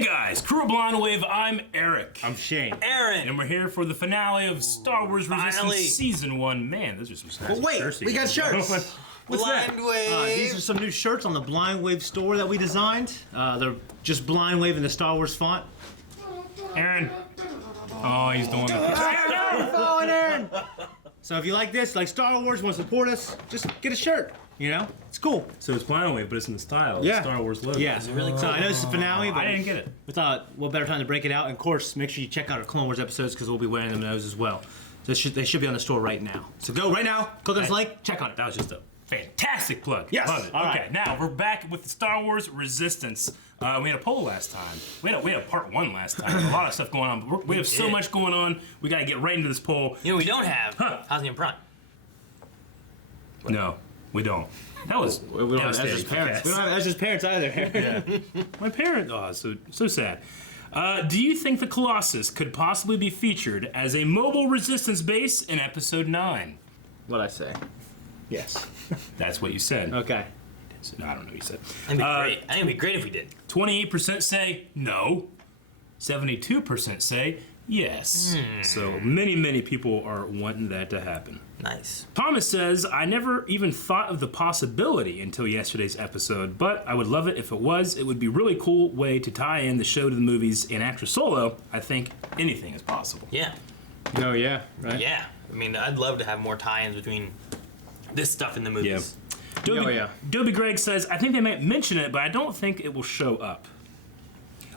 Hey guys, Kuro Blind Wave, I'm Eric. I'm Shane. Aaron. And we're here for the finale of Star Wars Resistance Finally. Season 1. Man, those are some snacks. But wait, we got shirts. What's Blind that? Wave. These are some new shirts on the Blind Wave store that we designed. They're just Blind Wave in the Star Wars font. Aaron. Oh, he's doing Aaron! So if you like this, like Star Wars, want to support us, just get a shirt. You know, it's cool. So it's Blind Wave, but it's in the style of Yeah. Star Wars logo. Yeah, Is it really cool? So I know this is the finale, but I didn't get it. we thought what better time to break it out. And of course, make sure you check out our Clone Wars episodes because we'll be wearing them in those as well. So they should be on the store right now. So go right now, click on this link, check on it. That was just a fantastic plug. Yes. Love it. All Okay, right. now we're back with the Star Wars Resistance. We had a poll last time. We had a part 1 last time. A lot of stuff going on. We have so much going on. We got to get right into this poll. You know we don't have Hosnian Prime. No, we don't. That was We don't have Ezra's parents. We don't have Ezra's parents either. Yeah. My parents. Oh, so sad. Do you think the Colossus could possibly be featured as a mobile resistance base in Episode 9? What'd I say? Yes. That's what you said. Okay. No, I don't know what you said. That'd be great. I think it'd be great if we did. 28% say no. 72% say yes. So many people are wanting that to happen. Nice. Thomas says, I never even thought of the possibility until yesterday's episode, but I would love it if it was. It would be a really cool way to tie in the show to the movies, and after Solo, I think anything is possible. Yeah. Oh yeah, right? Yeah. I mean, I'd love to have more tie-ins between this stuff in the movies. Dobie Greg says, I think they might mention it, but I don't think it will show up.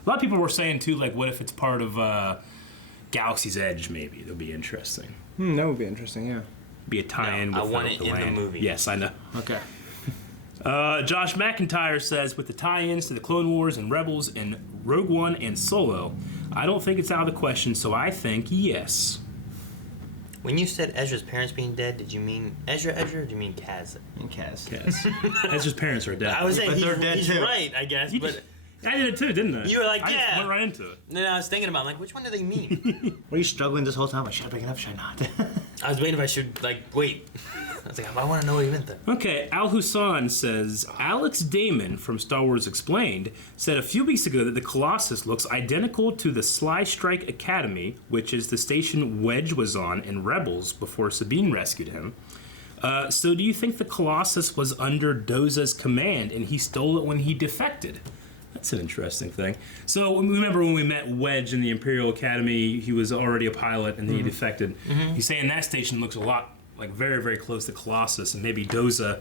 A lot of people were saying, too, like, what if it's part of Galaxy's Edge, maybe? It'll be interesting. That would be interesting, yeah. Be a tie-in No, I with want it the in the land. movie. Yes, I know. Okay. Josh McIntyre says, with the tie-ins to the Clone Wars and Rebels and Rogue One and Solo, I don't think it's out of the question, so I think yes. When you said Ezra's parents being dead, did you mean Ezra, or did you mean Kaz? And Kaz. Yes. Ezra's parents are dead. I was saying But they're dead he's too. right, I guess, but I did it too, didn't I? You were like, I just yeah. went right into it. then I was thinking about, like, which one do they mean? Were you struggling this whole time? Should I bring it up? Should I not? I was waiting if I should, like, wait. I was like, I want to know what he meant there. Okay, Al Hussan says, Alex Damon from Star Wars Explained said a few weeks ago that the Colossus looks identical to the Sly Strike Academy, which is the station Wedge was on in Rebels before Sabine rescued him. So do you think the Colossus was under Doza's command and he stole it when he defected? That's an interesting thing. So remember when we met Wedge in the Imperial Academy, he was already a pilot and then he defected. He's saying that station looks a lot like very close to Colossus, and maybe Doza,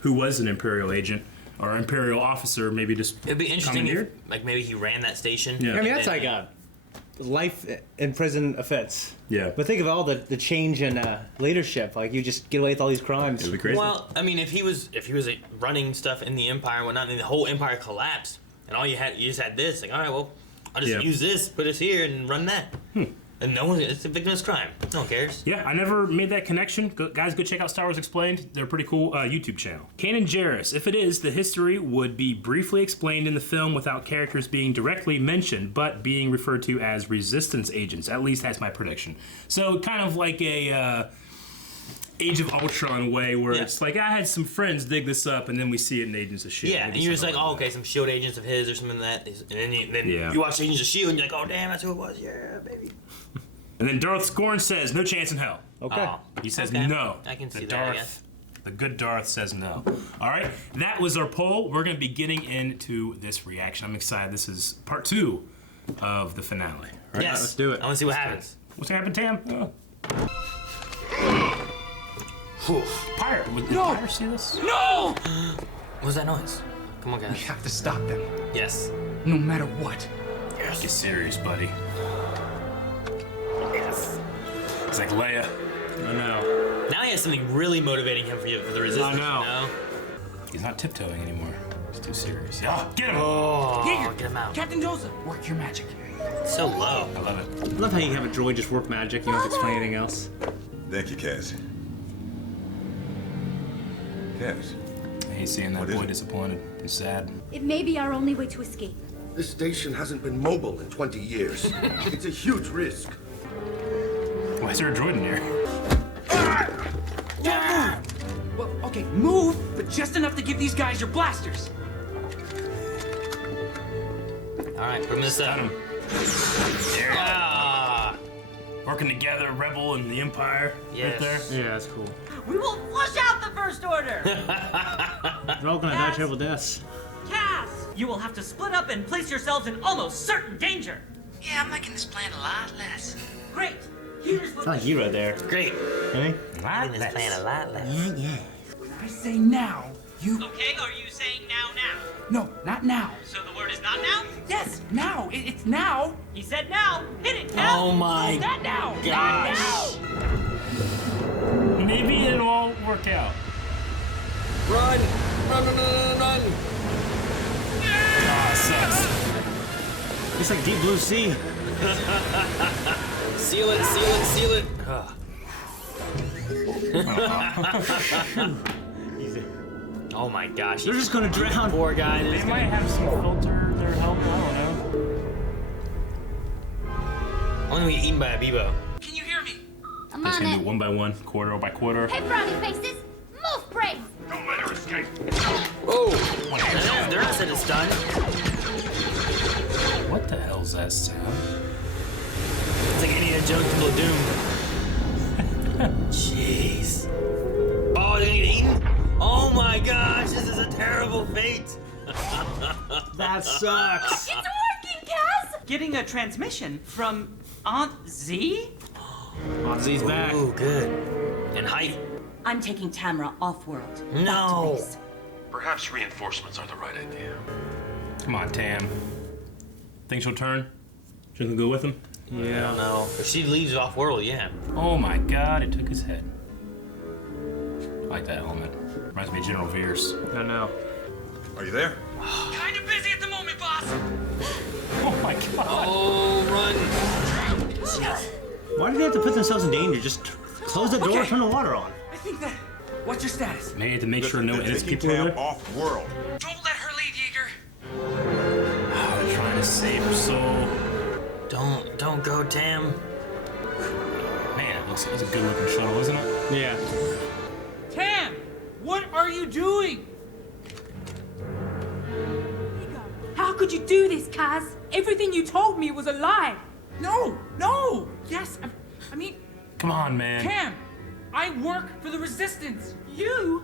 who was an Imperial agent or Imperial officer, maybe just It'd be interesting if, commandeered? like, maybe he ran that station. Yeah. I mean, and that's then- like a life in prison offense. Yeah. But think of all the change in leadership. Like, you just get away with all these crimes. It'd be crazy. Well, I mean, if he was running stuff in the Empire and whatnot, and the whole Empire collapsed, and you just had this, like, all right, well, I'll just use this, put this here, and run that. And no one's, it's a victimless crime. No one cares. Yeah, I never made that connection. Guys, go check out Star Wars Explained. They're a pretty cool YouTube channel. Kanan Jarrus, if it is, the history would be briefly explained in the film without characters being directly mentioned, but being referred to as resistance agents. At least that's my prediction. So kind of like a Age of Ultron way where it's like, I had some friends dig this up, and then we see it in Agents of S.H.I.E.L.D. Yeah, and you're just like, oh, okay, some S.H.I.E.L.D. agents of his or something like that. And then you watch Agents of S.H.I.E.L.D. and you're like, oh, damn, that's who it was. Yeah, baby. And then Darth Scorn says, no chance in hell. Okay. Oh, He says okay. no. I can see The that, I Darth, guess. The good Darth says no. All right, that was our poll. We're going to be getting into this reaction. I'm excited. This is part 2 of the finale. All right? Yes. let's do it. I want to see what happens. What's going to happen, Tam? Whew. Pirate. Did Pirate see this? No! What was that noise? Come on, We guys. have to stop them, Yes. no matter what. Get serious, buddy. Yes. It's like Leia. I know. Now he has something really motivating him for the resistance. I know. You know? He's not tiptoeing anymore. He's too serious. Yeah, get him! Oh, Jaeger, get him out. Captain Doza, work your magic. It's so low. I love it. I love how you have a droid just work magic. You don't have to explain anything else. Thank you, Kaz. Kaz, I hate seeing that What is boy it? disappointed and sad. It may be our only way to escape. This station hasn't been mobile in 20 years. It's a huge risk. Why is there a droid in here? Well, okay, move, but just enough to give these guys your blasters. All right, put him in the Got center. him. Ah, Working together, Rebel and the Empire. Yes. Right there. Yeah, that's cool. We will flush out the First Order! They're all gonna die Yes. terrible deaths. Cass! You will have to split up and place yourselves in almost certain danger. Yeah, I'm liking this plan a lot less. Great. Here's what Sounds like you right there. great. Hey? I think this plan a lot less. I say now, you... Okay, are you saying now? No, not now. So the word is not now? Yes, now. It's now. He said now. Hit it, Cal. Oh my Not now. gosh. Not now. Maybe it'll all work out. Run! Run, run, run, run, run! Ah, sucks. It's like Deep Blue Sea. Seal it, seal it, seal it. Oh my gosh. They're just gonna drown. Poor guy. They might have some filter their help. I don't know. I'm gonna get eaten by a Bebo. Can you hear me? I'm Just on gonna do it. one by one, quarter by quarter. Hey, brownie faces. Move, brains. Don't let her escape. Oh! They're not set to stun. What the hell's that sound? It's like Indiana Jones Temple of Doom. Jeez. Oh, they're gonna get eaten? Oh my gosh, this is a terrible fate. That sucks. It's working, Cass. Getting a transmission from Aunt Z? Ozzy's back. Ooh, good. And height. I'm taking Tamra off-world. No. Perhaps reinforcements are the right idea. Come on, Tam. Think she'll turn? She'll go with him? I don't know. If she leaves off world, yeah. Oh my god, it took his head. I like that helmet. Reminds me of General Veers. I know. Are you there? Kinda busy at the moment, boss. Oh my god. Oh, run. Why do they have to put themselves in danger? Just close the door and turn the water on. I think that... What's your status? Maybe to make sure no They're innocent taking people are Tam there. off world. Don't let her leave, Yeager. Oh, they're trying to save her soul. Don't go, Tam. Man, it looks like it's a good looking shuttle, isn't it? Yeah. Tam! What are you doing? How could you do this, Kaz? Everything you told me was a lie. No! No! Yes, I mean... Come on, man. Tam! I work for the Resistance! You?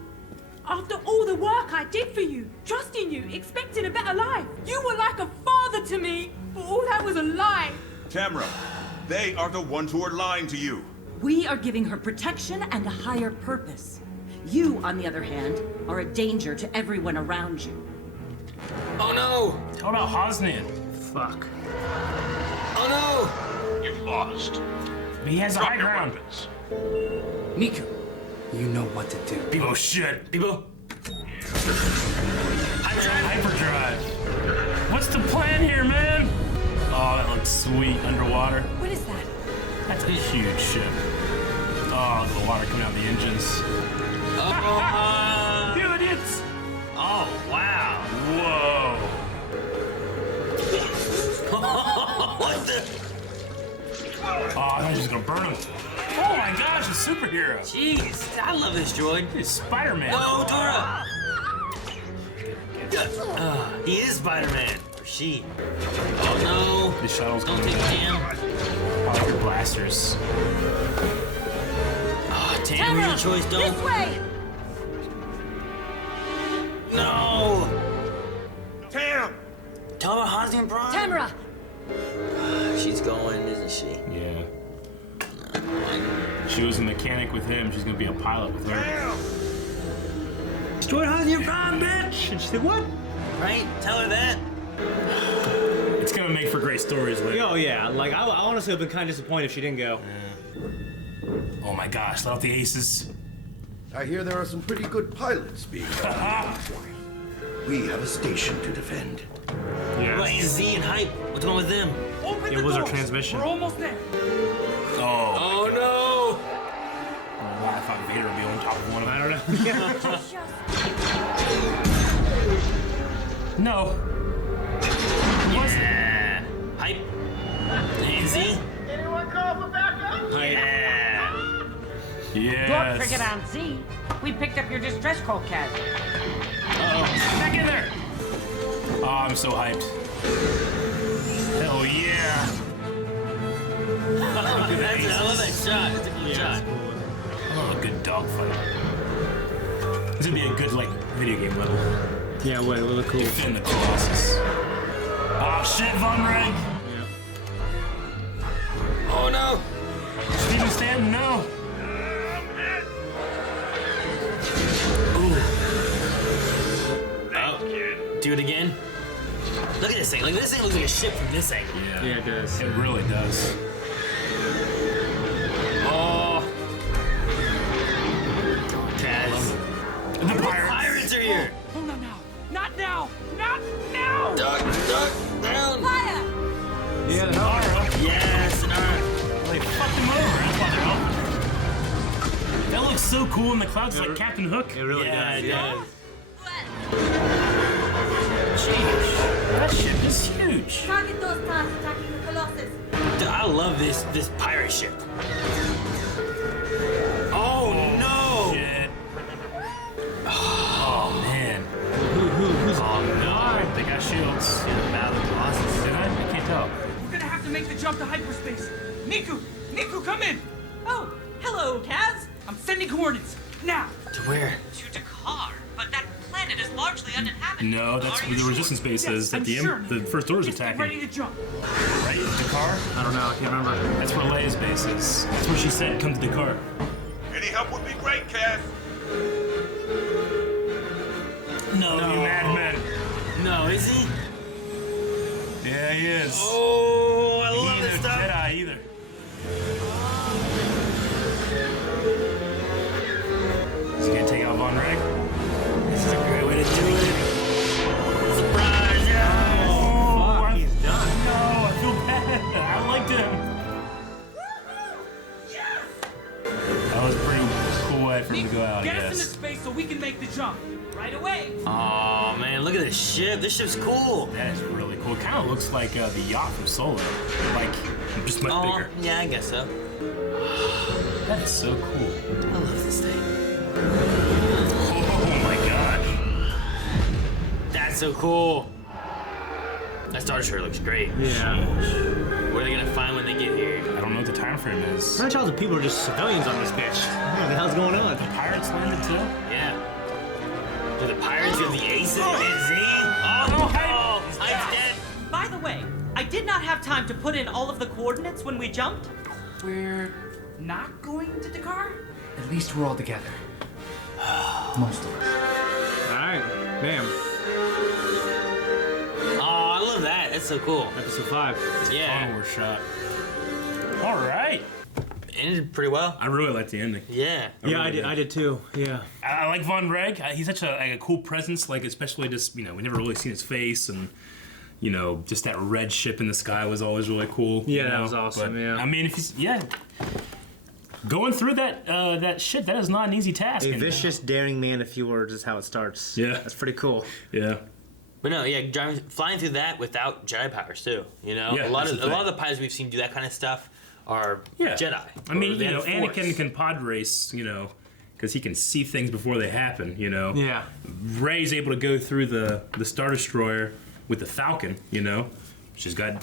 After all the work I did for you, trusting you, expecting a better life, you were like a father to me, but all that was a lie. Tamra, they are the ones who are lying to you. We are giving her protection and a higher purpose. You, on the other hand, are a danger to everyone around you. Oh no! How about Hosnian? Fuck. Oh no! You've lost. He has a Drop high your ground. weapons. Miku, you know what to do. Oh shit. Bebo. Hyperdrive. Hyperdrive. What's the plan here, man? Oh, that looks sweet underwater. What is that? That's a huge ship. Oh, the water coming out of the engines. Oh, Dude, it's... oh wow. Whoa. What the? Oh, I'm just gonna burn him. Oh my gosh, a superhero. Jeez, I love this droid. He's Spider-Man. No, Dora. He is Spider-Man. Or she. Oh no. The shuttle's Don't coming take down. Tam. I like your blasters. Oh, Tam, your choice. This Don't. way. No. Tam! Tell her Hosnian Prime. Tamra! She's going, isn't she? Yeah. She was a mechanic with him. She's gonna be a pilot with her. Destroy Hosnian Prime, bitch! And she said, what? Right? Tell her that. It's gonna make for great stories later. Oh, yeah. Like, I honestly have been kind of disappointed if she didn't go. Oh my gosh, let out the aces. I hear there are some pretty good pilots being done. We have a station to defend. What about Z and Hype? What's wrong with them? Open It the was our doors. transmission. We're almost there. Oh. Oh no! Oh, I thought Vader would be on top of one of them. I don't know. No. Yeah. Hype. And Z. Anyone call for backup? Yeah. Yes. Cricket on Z. We picked up your distress call, Kaz. Uh-oh. Back in there. Oh, I'm so hyped. shot. It's a cool shot. Oh, a good dogfight. This would be a good, like, video game level. Yeah, wait, look cool. Defend the Colossus. Oh, shit, Von Reg! Oh, no. Steven Stanton, no! Do it again. Look at this thing. Like, this thing looks like a ship from this angle. Yeah, it does. It really does. Oh. Taz. The Pirates are here. Oh, no, now. Not now. Not now. Duck, down. Fire! Yeah, the hell. Yes, They fucked him over. That's why they're helping. That looks so cool in the clouds, like Captain Hook. It really does. it does. Jeez, that ship is huge. Target those stars attacking the Colossus. Dude, I love this pirate ship. Oh, no. Shit. Oh, man. Who's Oh, no. They got shields. Yeah, the Battle of the Colossus. Did I? I can't tell. We're gonna have to make the jump to hyperspace. Niku, come in. Oh, hello, Kaz. I'm sending coordinates now. To where? To Dakar, but that planet is largely uninhabited. No, that's where the resistance base is that I'm the sure. the First Order's Just get attacking. ready to jump. Right? Dakar? I don't know. I can't remember. That's where Leia's base is. That's where she said, come to Dakar. Any help would be great, Cass. No, you madman. No, is he? Yeah, he is. Oh, I He love ain't this no stuff. Jedi either. Is he gonna take out Von Reg? This is a great way to do it. Surprise, yeah. Oh, He's done. No, I feel bad. I liked him. That was a pretty cool way for him to go out, I Get us into guess. space so we can make the jump. Right away. Oh, man, look at this ship. This ship's cool. That is really cool. It kind of looks like the yacht from Solo. Like, just much bigger. Yeah, I guess so. That is so cool. I love this thing. Oh my gosh. That's so cool. That Star Destroyer looks great. Yeah. What are they gonna find when they get here? I don't know what the time frame is. How many of people are just civilians on this bitch? What the hell's going on? The pirates landed too? Yeah. Do the pirates have the aces? Is he? Oh, Hype's dead. By the way, I did not have time to put in all of the coordinates when we jumped. We're not going to Dakar? At least we're all together. Most of us. Alright. Bam. Oh, I love that. That's so cool. Episode 5. Yeah. Clone Wars shot. All right. Ended pretty well. I really liked the ending. Yeah. Yeah, I did too. Yeah. I like Von Reg. He's such a cool presence. Like, especially just, we never really seen his face, and just that red ship in the sky was always really cool. Yeah, that was awesome. But, yeah. I mean, if he's going through that shit, that is not an easy task. A vicious, daring man, a few words, is how it starts. Yeah. That's pretty cool. Yeah. But no, yeah, flying through that without Jedi powers too. Yeah, a lot that's of the thing. the pilots we've seen do that kind of stuff are Jedi. I mean, Or they have Anakin Force. can pod race, because he can see things before they happen. Yeah. Rey's able to go through the Star Destroyer with the Falcon. She's got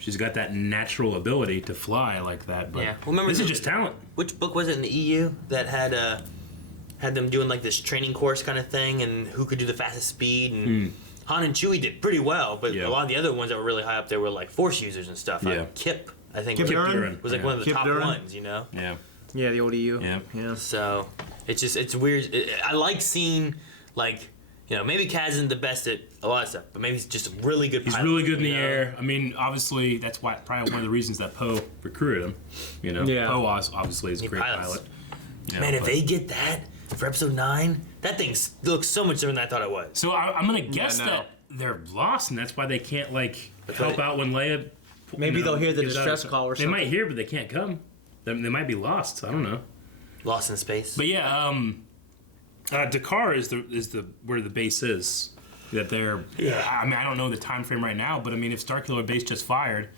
she's got that natural ability to fly like that. But Yeah. Well, remember this is just talent. Which book was it in the EU that had them doing like this training course kind of thing, and who could do the fastest speed? And Han and Chewie did pretty well, but Yeah. a lot of the other ones that were really high up there were like Force users and stuff. Yeah. Kip, I think, Kip was, Duran? was like Yeah. one of the Kip top Duran? ones. Yeah. Yeah, the old EU. Yeah. Yeah. So it's weird. I like seeing maybe Kaz isn't the best at a lot of stuff, but maybe he's just a really good He's pilot, really good in the you know? air. I mean, obviously, that's probably one of the reasons that Poe recruited him. Yeah. Poe obviously is a great pilots. pilot. Man, if but- they get that for episode 9, that thing looks so much different than I thought it was. So I'm gonna guess no. that they're lost, and that's why they can't help right. out when Leia. Maybe they'll hear the gives out distress a- call or They something. might hear, but they can't come. They might be lost. I don't know. Lost in space. But yeah, Dakar is the where the base is. That they're. I mean, I don't know the time frame right now, but I mean, if Starkiller Base just fired.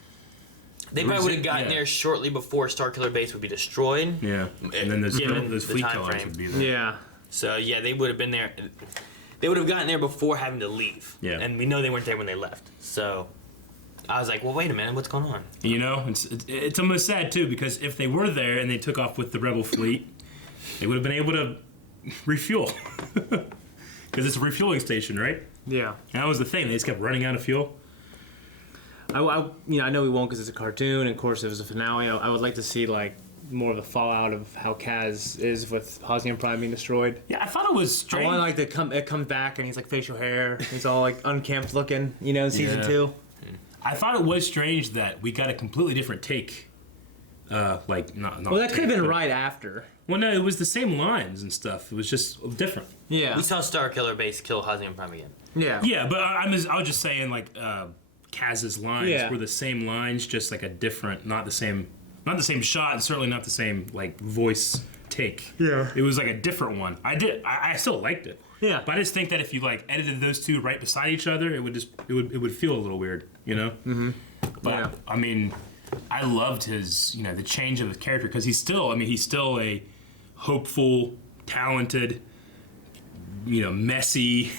They probably would have gotten there shortly before Starkiller Base would be destroyed. Yeah. And then those Given the fleet time killers frame. would be there. Yeah. So yeah, they would have been there. They would have gotten there before having to leave. Yeah. And we know they weren't there when they left. So I was like, well, wait a minute, what's going on? You know, it's almost sad too, because if they were there and they took off with the Rebel fleet, they would have been able to refuel. Because it's a refueling station, right? Yeah. And that was the thing. They just kept running out of fuel. I know we won't because it's a cartoon, and of course it was a finale. I would like to see like more of the fallout of how Kaz is with Hosnian Prime being destroyed. Yeah, I thought it was strange. I want like it comes back and he's like facial hair. He's all like unkempt looking, you know, in season 2. I thought it was strange that we got a completely different take. Like not. Well, that could have been right after. Well, no, it was the same lines and stuff. It was just different. Yeah. We saw Starkiller Base kill Hosnian Prime again. Yeah. Yeah, but I was just saying like Kaz's lines were the same lines, just like a different, not the same shot, and certainly not the same like voice take. Yeah. It was like a different one. I still liked it. Yeah. But I just think that if you like edited those two right beside each other, it would feel a little weird, you know? Mm-hmm. But yeah. I mean, I loved his, the change of his character, because he's still a hopeful, talented, messy,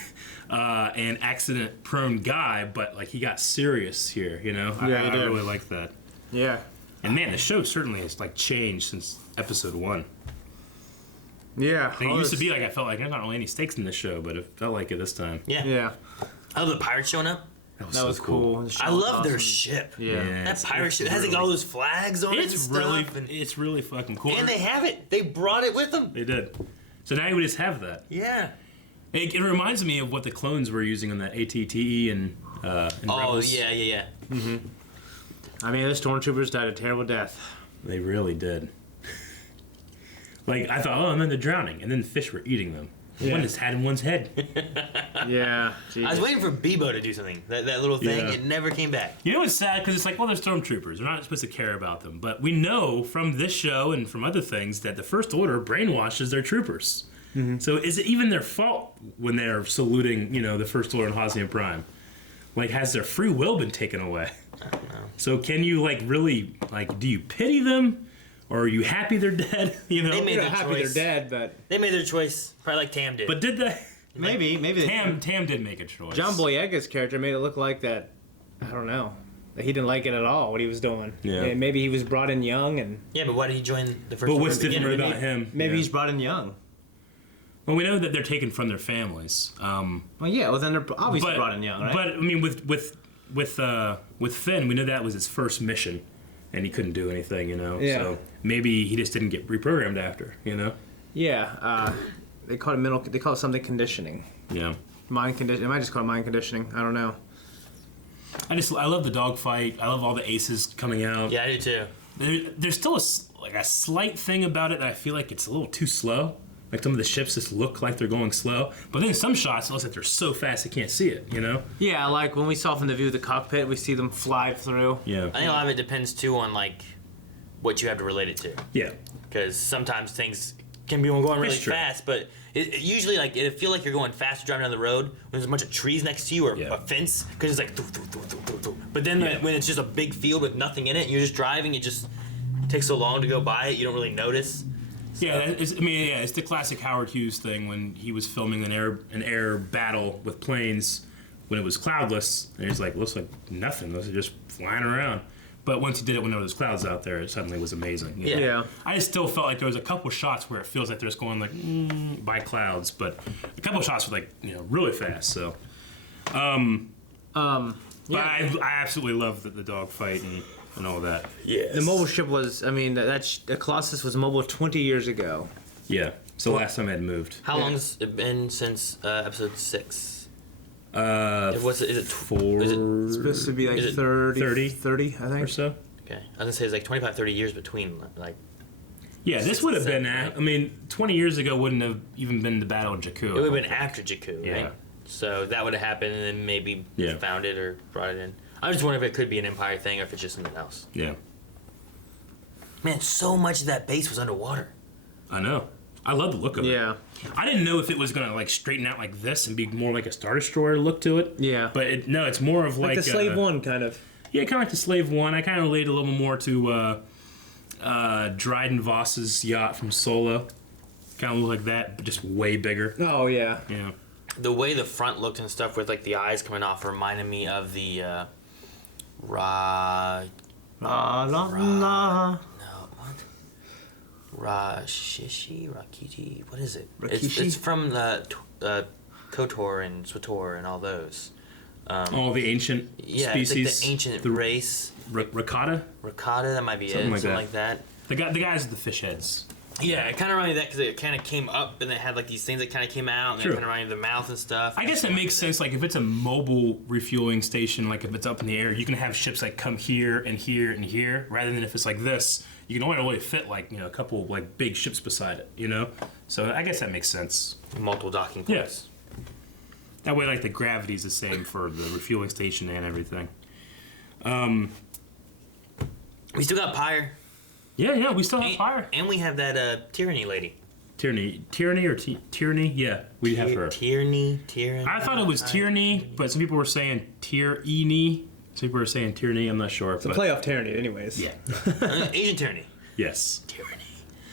and accident-prone guy, but like he got serious here, I really like that. Yeah. And man, the show certainly has like changed since episode 1. Yeah. It used to be like I felt like there's not really any stakes in this show, but it felt like it this time. Yeah. Yeah. I love the pirates showing up. That was cool. I love their ship. Yeah. That pirate ship has like all those flags on it. It's really fucking cool. And they have it. They brought it with them. They did. So now we just have that. Yeah. It reminds me of what the clones were using on that ATTE and Rebels. Yeah. Mm-hmm. I mean, the stormtroopers died a terrible death. They really did. Like, I thought, I'm in the drowning, and then fish were eating them. Yeah. One just had in one's head. Yeah. Geez. I was waiting for Bebo to do something. That little thing, it never came back. You know what's sad? Because it's like, well, they're stormtroopers. We're not supposed to care about them. But we know from this show and from other things that the First Order brainwashes their troopers. Mm-hmm. So is it even their fault when they're saluting, the First Order and Hosnian Prime? Like, has their free will been taken away? I don't know. So can you, really, do you pity them? Or are you happy they're dead? They made their happy choice. they're dead, but they made their choice, probably like Tam did. But did they? Maybe Tam did make a choice. John Boyega's character made it look like that. I don't know. That he didn't like it at all. What he was doing. Yeah. And maybe he was brought in young, and yeah, but why did he join the First But Order what's to begin different with? about him? maybe he's brought in young. Well, we know that they're taken from their families. Well, yeah. Well, then they're obviously brought in young, right? But I mean, with Finn, we know that was his first mission, and he couldn't do anything, Yeah. So maybe he just didn't get reprogrammed after, Yeah. They call it mental. They call it something conditioning. Yeah. Mind condition. It might just call it mind conditioning. I don't know. I love the dogfight. I love all the aces coming out. Yeah, I do too. There's still a slight thing about it that I feel like it's a little too slow. Like some of the ships just look like they're going slow, but then some shots it looks like they're so fast you can't see it. Yeah, like when we saw from the view of the cockpit, we see them fly through. Yeah. I think a lot of it depends too on what you have to relate it to. Yeah. Because sometimes things can be going really It's true. fast, but it usually it feel like you're going fast driving down the road when there's a bunch of trees next to you or a fence because it's like. Doo, doo, doo, doo, doo, doo. But then when it's just a big field with nothing in it, and you're just driving, it just takes so long to go by it, you don't really notice. So. Yeah, it's the classic Howard Hughes thing when he was filming an air battle with planes when it was cloudless, and he's like, looks like nothing. Those are just flying around. But once he did it when there was clouds out there, it suddenly was amazing. Yeah. I just still felt like there was a couple shots where it feels like they're just going by clouds, but a couple shots were really fast. So, but I absolutely love the dogfight and all that. Yeah. The mobile ship was. I mean, the Colossus was mobile 20 years ago. Yeah. So last time I had moved. How long's it been since episode 6? Is it 4? Is it It's supposed to be like 30, I think. Or so. Okay, I was gonna say it's like 25, 30 years between Yeah, this would have been. 7, right? 20 years ago wouldn't have even been the Battle of Jakku. It would have been after Jakku, Yeah. right? So that would have happened, and then maybe Yeah. found it or brought it in. I just wonder if it could be an Empire thing or if it's just something else. Yeah. Man, so much of that base was underwater. I know. I love the look of it. Yeah. I didn't know if it was gonna straighten out like this and be more like a Star Destroyer look to it. Yeah. But it's more of Like the Slave One, kind of. Yeah, kind of like the Slave One. I kind of related a little more to Dryden Voss's yacht from Solo. Kind of look like that, but just way bigger. Oh, yeah. Yeah. The way the front looked and stuff with the eyes coming off reminded me of the La La la la. No, what? Rakichi? What is it? It's from the KOTOR and SWTOR and all those. All the ancient Yeah, species. it's like the ancient race. Ricotta? Ricotta, that might be Something it. like Something that. like that. The guys with the fish heads. Yeah, it kind of reminded me of that because it kind of came up and it had like these things that kind of came out and True. it kind of reminded me of the mouth and stuff. I guess it makes sense. Like if it's a mobile refueling station, like if it's up in the air, you can have ships like come here and here and here, rather than if it's like this, you can only really fit like a couple like big ships beside it, So I guess that makes sense. Multiple docking points. Yes. That way, like the gravity's the same for the refueling station and everything. We still got Pyre. Yeah, we still have fire. And we have that Tyranny lady. Tyranny or Tyranny? Yeah, we have her. Tyranny. I thought it was Tyranny, but some people were saying Tyranny. Some people were saying Tyranny. I'm not sure. It's a playoff Tyranny, anyways. Yeah. Agent Tyranny. Yes. Tyranny.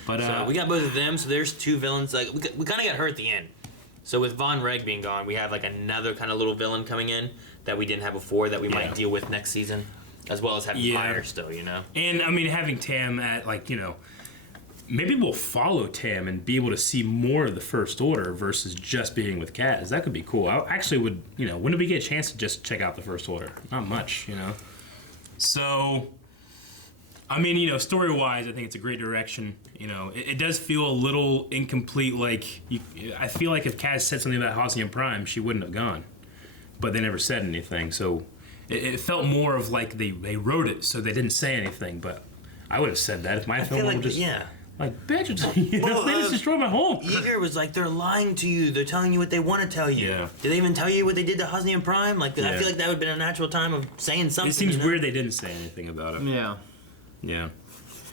But so we got both of them. So there's two villains. Like we kind of got her at the end. So with Von Reg being gone, we have like another kind of little villain coming in that we didn't have before that we might deal with next season, as well as having Pyre still, And I mean, having Tam at maybe we'll follow Tam and be able to see more of the First Order versus just being with Kaz. That could be cool. I actually would, when did we get a chance to just check out the First Order? Not much, So, I mean, story-wise, I think it's a great direction. It does feel a little incomplete. I feel like if Kaz said something about Hosnian Prime, she wouldn't have gone. But they never said anything, so it felt more of like they wrote it, so they didn't say anything. But I would have said that if my film were just like, bitch, they just destroyed my home. Yeager was like, they're lying to you. They're telling you what they want to tell you. Yeah. Did they even tell you what they did to Hosnian Prime? I feel like that would have been a natural time of saying something. It seems weird they didn't say anything about it. Yeah. Yeah.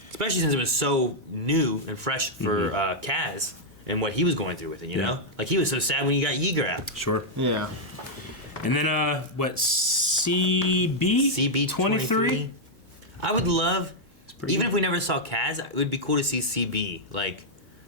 Especially since it was so new and fresh for Kaz and what he was going through with it, you know? Like, he was so sad when you got Yeager out. Sure. Yeah. And then, CB 23? I would love, even if we never saw Kaz, it would be cool to see CB. Like,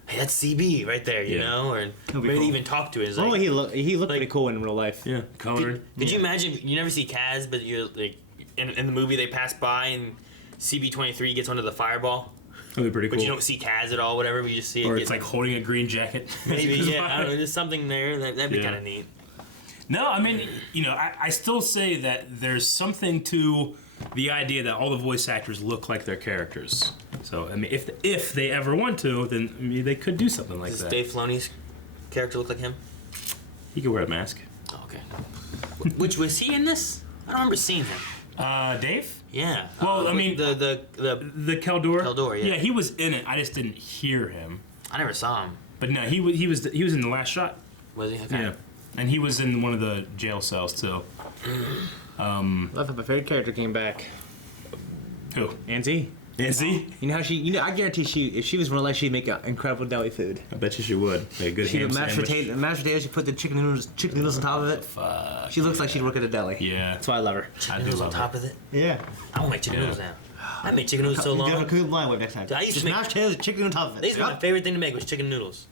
hey, that's CB right there, you know? Or maybe cool. even talk to it. Well, he looked pretty cool in real life. Yeah, colored. Could you imagine, you never see Kaz, but you're like, in the movie they pass by and CB-23 gets onto the fireball. That'd be pretty cool. But you don't see Kaz at all, whatever, but you just see it. Or it's like holding a green jacket. Maybe, yeah, I don't know, there's something there, that'd be kind of neat. No, I mean, I still say that there's something to the idea that all the voice actors look like their characters. So, I mean, if they ever want to, then they could do something like that. Does Dave Filoni's character look like him? He could wear a mask. Oh, okay. Which, was he in this? I don't remember seeing him. Dave? Yeah. Well, I mean, the Keldor. Keldor, yeah. Yeah, he was in it. I just didn't hear him. I never saw him. But no, he was in the last shot. Was he? Okay. Yeah, and he was in one of the jail cells too. Love how my favorite character came back. Who? Auntie. Nancy? You know how she? I guarantee if she was in real life, she'd make an incredible deli food. I bet you she would. Make a good ham mashed sandwich. mashed potatoes. She put the chicken noodles on top of it. Fuck. She looks like she'd work at a deli. Yeah. That's why I love her. Chicken noodles on top of it? Yeah. I want to make chicken noodles now. I made chicken noodles so long. You have a cool blind whip next time. I used Just to make mashed potatoes, chicken on top of it. These my favorite thing to make was chicken noodles.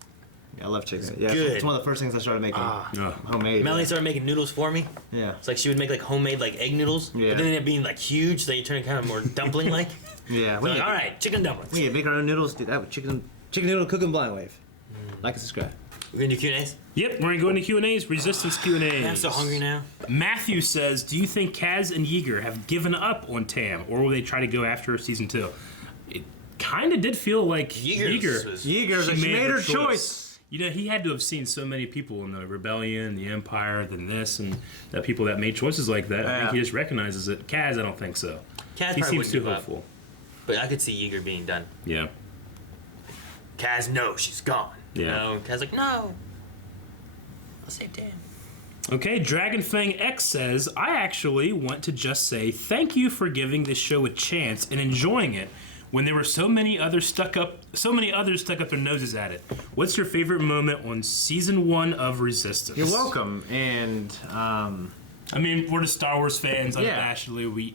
Yeah, I love chicken. Yeah, good. It's one of the first things I started making. Homemade. Melanie started making noodles for me. Yeah. It's like she would make like homemade like egg noodles. Yeah. But then they ended up being like huge, so you turn it kind of more dumpling like. Yeah. So like, all right, chicken dumplings. We make our own noodles. Do that with chicken noodle cooking blind wave. Like and subscribe. We're gonna do Q&As? Yep, we're gonna go into Q&As. Resistance Q&As. I'm so hungry now. Matthew says, "Do you think Kaz and Yeager have given up on Tam, or will they try to go after her season 2?" It kind of did feel like Yeager. She made her choice. He had to have seen so many people in the rebellion, the Empire, then this, and that people that made choices like that. I think he just recognizes it. Kaz, I don't think so. Kaz he probably seems wouldn't too give up. hopeful. But I could see Yeager being done. Yeah. Kaz, no, she's gone. Yeah. You know? Kaz's like, no. I'll save Dan. Okay, Dragonfang X says, "I actually want to just say thank you for giving this show a chance and enjoying it when there were so many others stuck up their noses at it. What's your favorite moment on season 1 of Resistance?" You're welcome. And I mean, we're the Star Wars fans unabashedly. We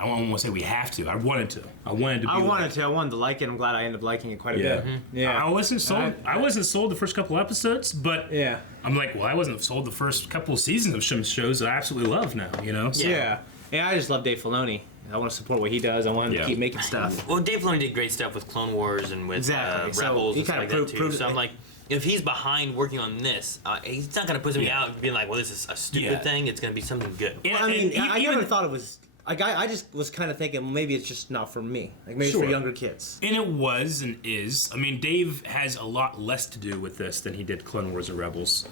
I don't want to say we have to. I wanted to. I wanted to like it. I'm glad I ended up liking it quite a bit. Yeah. I wasn't sold. I wasn't sold the first couple episodes, but yeah, I'm like, well, I wasn't sold the first couple of seasons of some shows that I absolutely love now. So. Yeah. Yeah, I just love Dave Filoni. I want to support what he does. I want him to keep making stuff. Well, Dave Filoni did great stuff with Clone Wars and with Exactly. Rebels So he and stuff kinda like that proved- too. proved- So I'm like, if he's behind working on this, he's not gonna put something out and being like, well, this is a stupid thing. It's gonna be something good. Well, I mean, I never thought it was. Like, I just was kind of thinking, well, maybe it's just not for me. Like, maybe it's for younger kids. And it was and is. I mean, Dave has a lot less to do with this than he did Clone Wars or Rebels.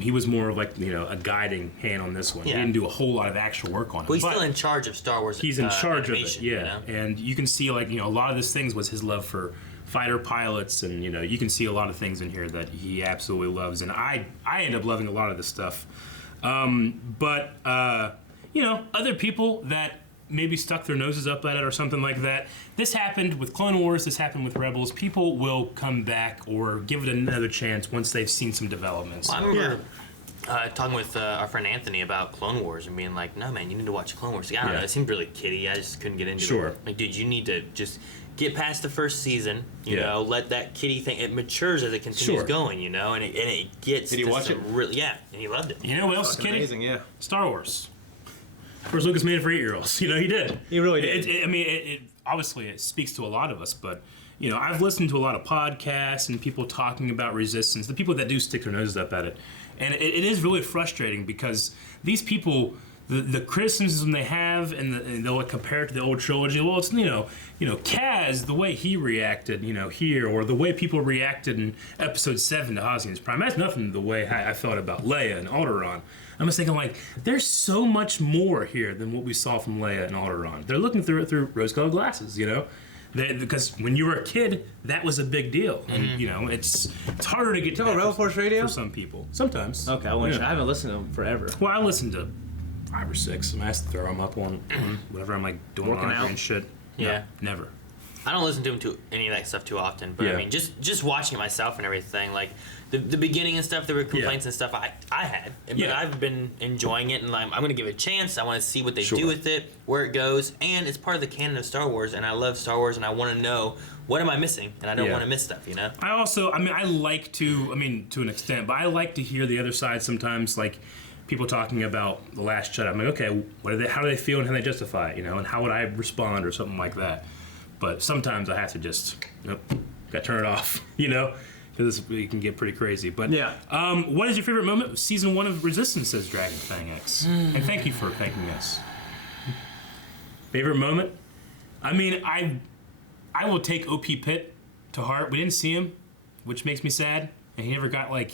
He was more of like, a guiding hand on this one. Yeah. He didn't do a whole lot of actual work on it. Well, he's but still in charge of Star Wars. he's in charge of it, animation, yeah. And you can see, like, a lot of these things was his love for fighter pilots, and you can see a lot of things in here that he absolutely loves. And I end up loving a lot of this stuff. But other people that maybe stuck their noses up at it or something like that. This happened with Clone Wars. This happened with Rebels. People will come back or give it another chance once they've seen some developments. Well, I remember talking with our friend Anthony about Clone Wars and being like, no, man, you need to watch Clone Wars. Like, I don't know. It seemed really kiddie. I just couldn't get into it. Like, dude, you need to just get past the first season, you know, let that kiddie thing, it matures as it continues going, and it gets Did he watch it? Really, yeah, and he loved it. You know what else is kiddie? Amazing, yeah. Star Wars. Of course, Lucas made it for 8-year-olds. He did. He really did. It obviously it speaks to a lot of us, but I've listened to a lot of podcasts and people talking about Resistance. The people that do stick their noses up at it, and it is really frustrating because these people, the criticism they have, and they'll compare it to the old trilogy. Well, it's Kaz, the way he reacted, here, or the way people reacted in Episode 7 to Hosnian's Prime. That's nothing to the way I felt about Leia and Alderaan. I'm just thinking, like, there's so much more here than what we saw from Leia and Alderaan. They're looking through it through rose-colored glasses, because when you were a kid, that was a big deal, and it's harder to get to that Rebel Force Radio for some people. Sometimes. Okay, I haven't listened to them forever. Well, I listened to 5 or 6. I have to throw them up on whatever I'm like doing Working laundry out and shit. Yeah. Never. I don't listen to him to any of that stuff too often, but I mean, just watching it myself and everything, like the beginning and stuff, there were complaints and stuff I had, but I've been enjoying it, and I'm going to give it a chance. I want to see what they do with it, where it goes, and it's part of the canon of Star Wars, and I love Star Wars, and I want to know what am I missing, and I don't want to miss stuff, I also, I like to, to an extent, but I like to hear the other side sometimes, like people talking about The Last Jedi. I'm like, okay, how do they feel and how do they justify it, and how would I respond or something like that. But sometimes I have to just, gotta turn it off, because it can get pretty crazy. But what is your favorite moment of season 1 of Resistance, says Dragon Fang X? And thank you for thanking us. Favorite moment? I will take OP Pitt to heart. We didn't see him, which makes me sad. And he never got, like,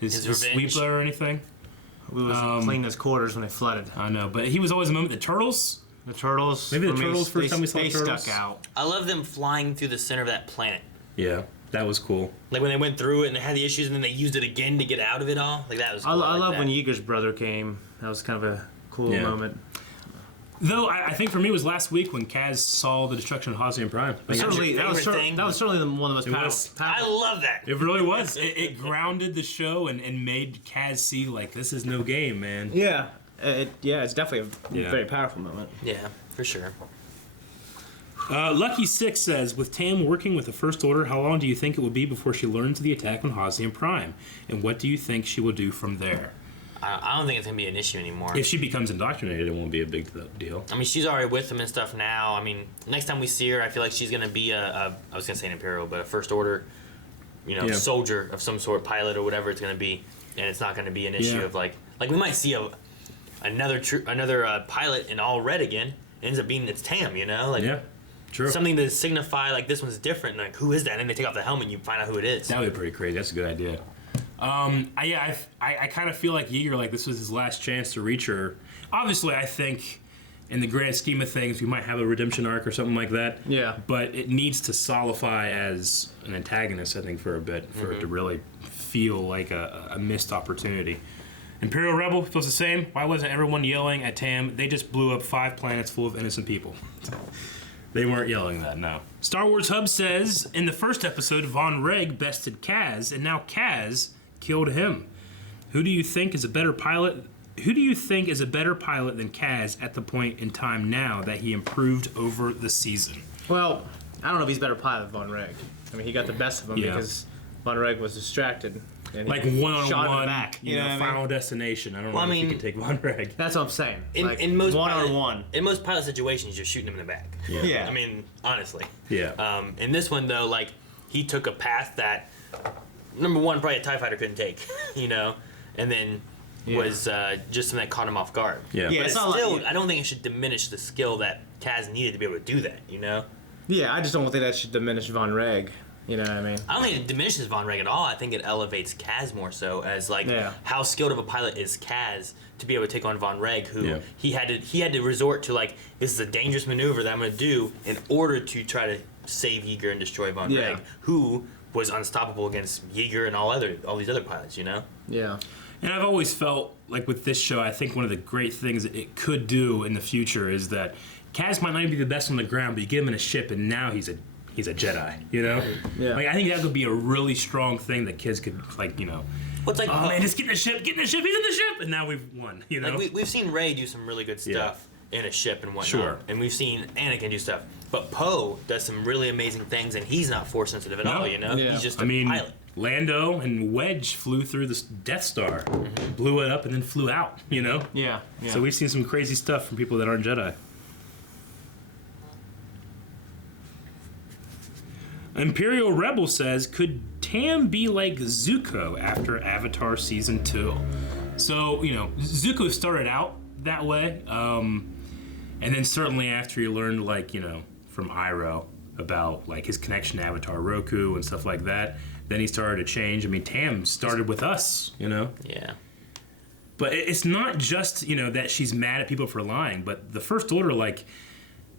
his sweeper or anything. We was cleaning his quarters when they flooded. I know, but he was always a moment. The turtles? The turtles. Maybe the turtles first time we saw turtles. They stuck out. I love them flying through the center of that planet. Yeah, that was cool. Like when they went through it and they had the issues and then they used it again to get out of it all. Like that was cool. I love when Yeager's brother came. That was kind of a cool moment. Though I think for me it was last week when Kaz saw the destruction of Hosnian Prime. That was certainly one of the most powerful. I love that. It really was. It grounded the show and made Kaz see, like, this is no game, man. Yeah. It's definitely a very powerful moment. Yeah, for sure. Lucky Six says, with Tam working with the First Order, how long do you think it would be before she learns the attack on Hosnian Prime? And what do you think she will do from there? I don't think it's going to be an issue anymore. If she becomes indoctrinated, it won't be a big deal. I mean, she's already with them and stuff now. I mean, next time we see her, I feel like she's going to be I was going to say an Imperial, but a First Order, soldier of some sort, pilot or whatever it's going to be. And it's not going to be an issue of, like we might see another pilot in all red again. It ends up being it's Tam, True. Something to signify, like, this one's different. Like, who is that? And then they take off the helmet and you find out who it is. That would be pretty crazy. That's a good idea. I kind of feel like Yeager, like, this was his last chance to reach her. Obviously, I think in the grand scheme of things, we might have a redemption arc or something like that. Yeah. But it needs to solidify as an antagonist, I think, for a bit, for it to really feel like a missed opportunity. Imperial Rebel feels the same. Why wasn't everyone yelling at Tam? They just blew up 5 planets full of innocent people. They weren't yelling that, no. Star Wars Hub says, in the first episode, Von Reg bested Kaz, and now Kaz killed him. Who do you think is a better pilot? Who do you think is a better pilot than Kaz at the point in time now that he improved over the season? Well, I don't know if he's a better pilot than Von Reg. I mean, he got the best of him because Von Reg was distracted. And like he one shot on him one, back. you know, what I mean? Final Destination. I don't Well, know I if you mean- can take Von Reg. That's what I'm saying. In most one pilot, on one. In most pilot situations, you're shooting him in the back. Yeah. I mean, honestly. Yeah. In this one though, like he took a path that number one probably a TIE fighter couldn't take, you know, and then was just something that caught him off guard. Yeah. Yeah, But it's it's not still, like- I don't think it should diminish the skill that Kaz needed to be able to do that. You know. Yeah, I just don't think that should diminish Von Reg. You know what I mean? I don't think it diminishes Von Reg at all. I think it elevates Kaz more so as like how skilled of a pilot is Kaz to be able to take on Von Reg, who he had to resort to like this is a dangerous maneuver that I'm going to do in order to try to save Yeager and destroy Von Reg, who was unstoppable against Yeager and all these other pilots. You know? Yeah. And I've always felt like with this show, I think one of the great things that it could do in the future is that Kaz might not be the best on the ground, but you get him in a ship, and now he's a Jedi, you know? Yeah. Like, I think that could be a really strong thing that kids could, like, you know, What's like, oh man, just get in the ship, he's in the ship, and now we've won, you know? Like we've seen Rey do some really good stuff in a ship and whatnot. Sure. And we've seen Anakin do stuff. But Poe does some really amazing things, and he's not force sensitive at all, you know? Yeah. He's just a I mean, pilot. Lando and Wedge flew through the Death Star, blew it up, and then flew out, you know? Yeah. So we've seen some crazy stuff from people that aren't Jedi. Imperial Rebel says, could Tam be like Zuko after Avatar Season 2? So, you know, Zuko started out that way, and then certainly after he learned, like, you know, from Iroh about, like, his connection to Avatar Roku and stuff like that, then he started to change. I mean, Tam started with us, you know? Yeah. But it's not just, you know, that she's mad at people for lying, but the First Order, like,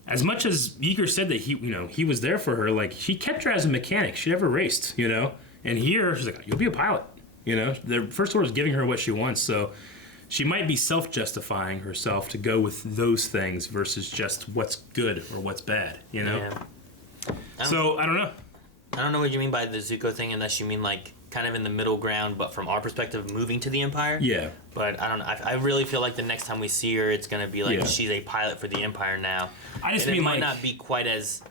as much as Yeager said that he was there for her, like, he kept her as a mechanic. She never raced, you know? And here, she's like, you'll be a pilot, you know? The First Order is giving her what she wants, so she might be self-justifying herself to go with those things versus just what's good or what's bad, you know? Yeah. I don't know. I don't know what you mean by the Zuko thing, unless you mean like kind of in the middle ground, but from our perspective, moving to the Empire. Yeah. But I don't know. I really feel like the next time we see her, it's gonna be like she's a pilot for the Empire now. I just and mean it might like, not be quite as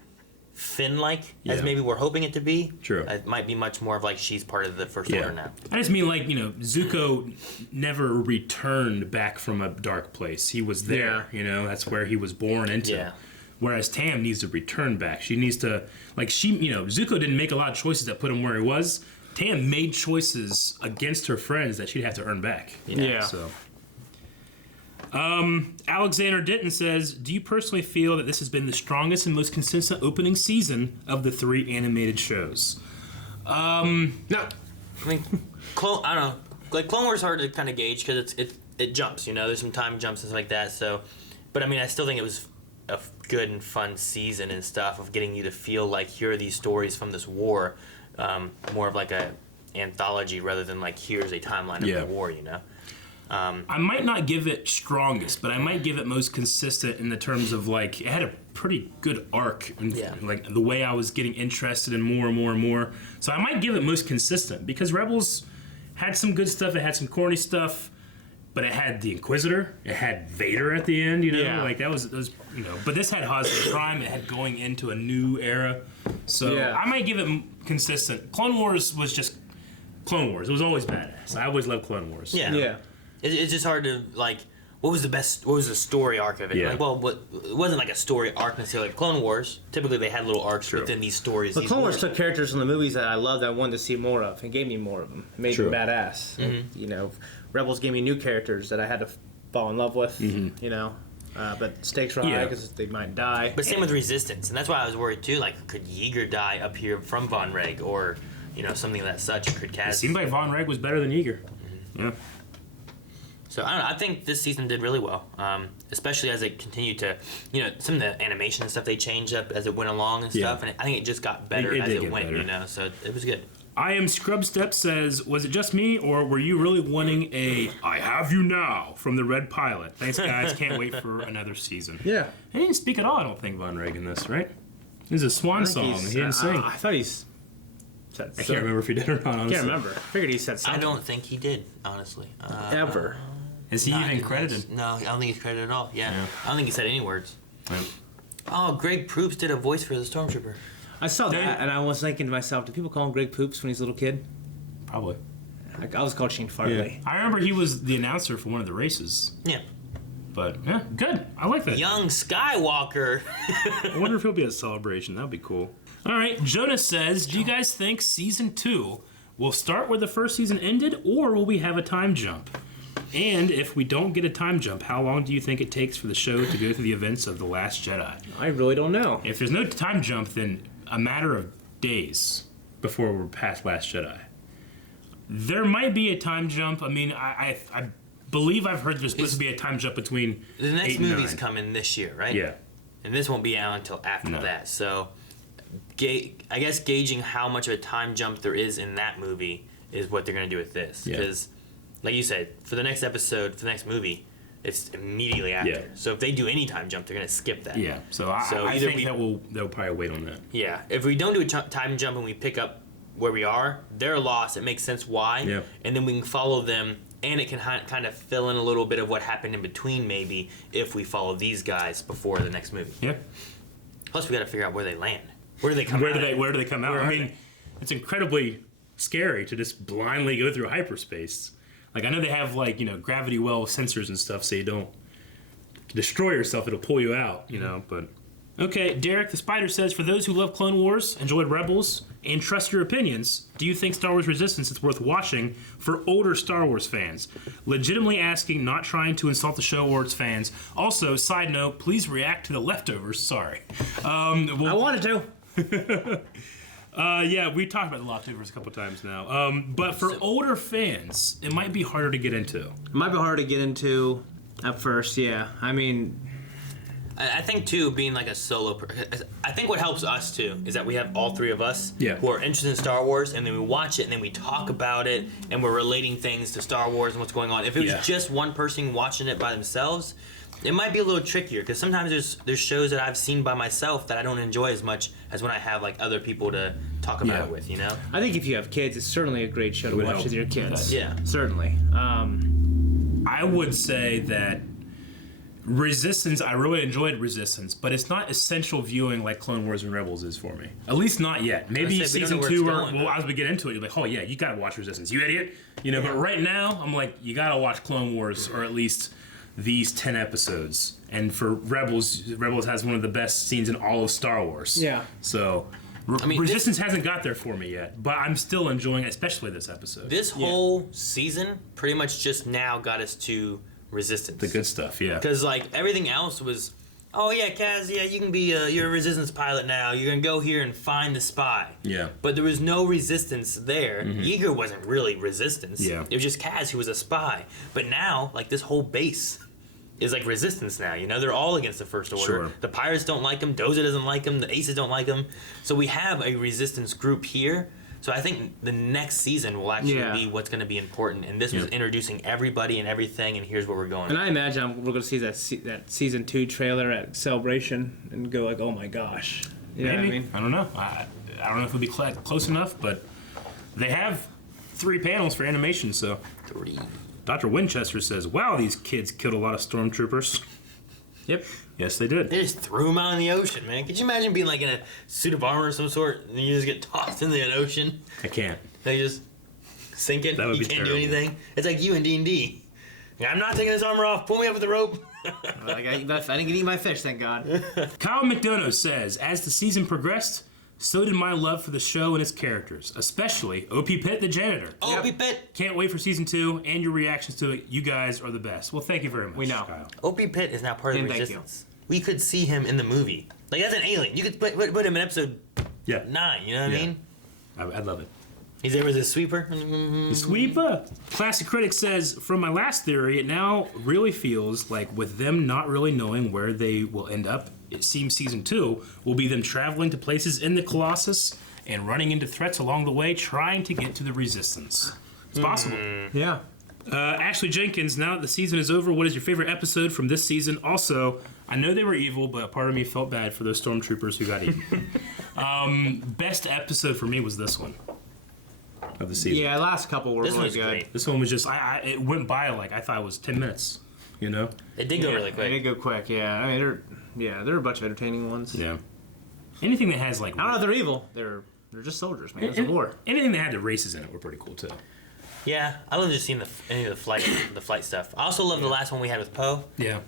Finn-like as Yeah. maybe we're hoping it to be. True. It might be much more of like she's part of the First Order now. I just mean, like, you know, Zuko never returned back from a dark place. He was there, you know, that's where he was born into. Yeah. Whereas Tam needs to return back. She needs to, like, you know, Zuko didn't make a lot of choices that put him where he was. Tam made choices against her friends that she'd have to earn back. Yeah. So. Alexander Denton says, do you personally feel that this has been the strongest and most consistent opening season of the 3 animated shows? No. I mean, I don't know. Like Clone Wars is hard to kind of gauge because it jumps. You know, there's some time jumps and stuff like that. So, but I mean, I still think it was a good and fun season and stuff of getting you to feel like here are these stories from this war, more of like a anthology rather than like here's a timeline of the war. You know. I might not give it strongest, but I might give it most consistent in the terms of, like, it had a pretty good arc. And, like, the way I was getting interested in more and more and more. So I might give it most consistent because Rebels had some good stuff. It had some corny stuff, but it had the Inquisitor. It had Vader at the end, you know? Yeah. Like, that was, you know. But this had Hosnian Prime. It had going into a new era. So I might give it consistent. Clone Wars was just Clone Wars. It was always badass. I always loved Clone Wars. Yeah. It's just hard to like. What was the story arc of it? Yeah. Like, well, it wasn't like a story arc necessarily. Like Clone Wars, typically they had little arcs within these stories. But these Clone Wars wars. took characters from the movies that I loved that I wanted to see more of and gave me more of them. It made me badass. And, you know, Rebels gave me new characters that I had to fall in love with, you know. But stakes were high because they might die. But same with Resistance, and that's why I was worried too. Like, could Yeager die up here from Von Reg, or you know something of that such? Could Kaz? It seemed like Von Reg was better than Yeager. Yeah. So I don't know. I think this season did really well, especially as it continued to, you know, some of the animation and stuff they changed up as it went along and stuff, and I think it just got better as it went. You know, so it was good. I Am Scrubstep says, was it just me, or were you really wanting a I have you now from the Red Pilot? Thanks, guys. Can't wait for another season. Yeah. He didn't speak at all, I don't think, Von Reg in this, right? This is a swan song. He didn't sing. I thought he's. I can't remember if he did or not, honestly. I can't remember. I figured he said something. I don't think he did, honestly. Ever. Is he even credited? No, I don't think he's credited at all. Yeah. I don't think he said any words. Yeah. Oh, Greg Proops did a voice for the Stormtrooper. I saw that, and I was thinking to myself, do people call him Greg Poops when he's a little kid? Probably. I was called Sheen Farley. I remember he was the announcer for one of the races. Yeah. But, yeah, good. I like that. Young Skywalker. I wonder if he'll be at Celebration. That would be cool. All right, Jonas says, do you guys think Season 2 will start where the first season ended, or will we have a time jump? And if we don't get a time jump, how long do you think it takes for the show to go through the events of The Last Jedi? I really don't know. If there's no time jump, then a matter of days before we're past Last Jedi. There might be a time jump. I mean, I believe I've heard there's supposed to be a time jump between The next 8 and movie's 9. coming this year, right? Yeah. And this won't be out until after that. So, I guess gauging how much of a time jump there is in that movie is what they're going to do with this. Yeah. Because, like you said, for the next episode, for the next movie, it's immediately after. Yeah. So if they do any time jump, they're going to skip that. Yeah. So I either think they'll probably wait on that. Yeah. If we don't do a time jump and we pick up where we are, they're lost. It makes sense why. Yeah. And then we can follow them, and it can kind of fill in a little bit of what happened in between, maybe, if we follow these guys before the next movie. Yeah. Plus, we got to figure out where they land. Where do they come out? Where do they come out? I mean, it's incredibly scary to just blindly go through hyperspace. Like, I know they have, like, you know, gravity well sensors and stuff, so you don't destroy yourself. It'll pull you out, you know, but... Okay, Derek the Spider says, for those who love Clone Wars, enjoyed Rebels, and trust your opinions, do you think Star Wars Resistance is worth watching for older Star Wars fans? Legitimately asking, not trying to insult the show or its fans. Also, side note, please react to the leftovers. Sorry. I wanted to. Yeah, we talked about the leftovers a couple times now. But for older fans, it might be harder to get into. It might be hard to get into at first, yeah. I mean... I think, too, being like a solo... I think what helps us, too, is that we have all three of us who are interested in Star Wars, and then we watch it, and then we talk about it, and we're relating things to Star Wars and what's going on. If it was just one person watching it by themselves, it might be a little trickier, because sometimes there's shows that I've seen by myself that I don't enjoy as much as when I have, like, other people to talk about it with, you know? I think if you have kids, it's certainly a great show to watch with your kids. Yeah. Certainly. I would say that Resistance, I really enjoyed Resistance, but it's not essential viewing like Clone Wars and Rebels is for me. At least not yet. Maybe season 2 or as we get into it, you're like, oh yeah, you gotta watch Resistance, you idiot. You know, but right now, I'm like, you gotta watch Clone Wars or at least these 10 episodes. And for Rebels has one of the best scenes in all of Star Wars. Yeah. So Resistance hasn't got there for me yet, but I'm still enjoying it, especially this episode. This whole season pretty much just now got us to Resistance. The good stuff, yeah. Because, like, everything else was, oh, yeah, Kaz, yeah, you can be you're a Resistance pilot now. You're going to go here and find the spy. Yeah. But there was no Resistance there. Yeager wasn't really Resistance. Yeah. It was just Kaz who was a spy. But now, like, this whole base is, like, Resistance now, you know? They're all against the First Order. Sure. The Pirates don't like him. Doza doesn't like him. The Aces don't like him. So we have a Resistance group here. So I think the next season will actually be what's going to be important. And this was introducing everybody and everything, and here's where we're going. And I imagine we're going to see that season 2 trailer at Celebration and go like, oh my gosh. You know what I mean? I don't know. I don't know if it'll be close enough, but they have 3 panels for animation, so. 3. Dr. Winchester says, wow, these kids killed a lot of stormtroopers. Yep. Yes, they did. They just threw him out in the ocean, man. Could you imagine being like in a suit of armor of some sort and you just get tossed into the ocean? I can't. They just sink it. That would you be can't terrible. do anything. It's like you in D&D. I'm not taking this armor off. Pull me up with the rope. I didn't get to eat my fish, thank God. Kyle McDonough says, as the season progressed, so did my love for the show and its characters, especially O.P. Pitt the janitor. O.P. Pitt. Can't wait for season 2 and your reactions to it. You guys are the best. Well, thank you very much, We know. Kyle. O.P. Pitt is now part of the And thank Resistance. We could see him in the movie. Like, that's an alien. You could put him in episode 9, you know what I mean? I'd love it. He's there with his sweeper. Sweeper. Classic Critic says, from my last theory, it now really feels like with them not really knowing where they will end up, it seems season 2 will be them traveling to places in the Colossus and running into threats along the way, trying to get to the Resistance. It's possible. Yeah. Ashley Jenkins, now that the season is over, what is your favorite episode from this season? Also, I know they were evil, but part of me felt bad for those stormtroopers who got eaten. Best episode for me was this one of the season. Yeah, the last couple were This really was good. great. This one was just, it went by like I thought it was 10 minutes, you know? It did go really quick. It did go quick, yeah. I mean, there are a bunch of entertaining ones. Yeah. Anything that has like... I don't know if they're evil. They're just soldiers, man. It's a war. Anything that had the races in it were pretty cool too. Yeah, I love just seeing any of the flight stuff. I also love the last one we had with Poe. Yeah.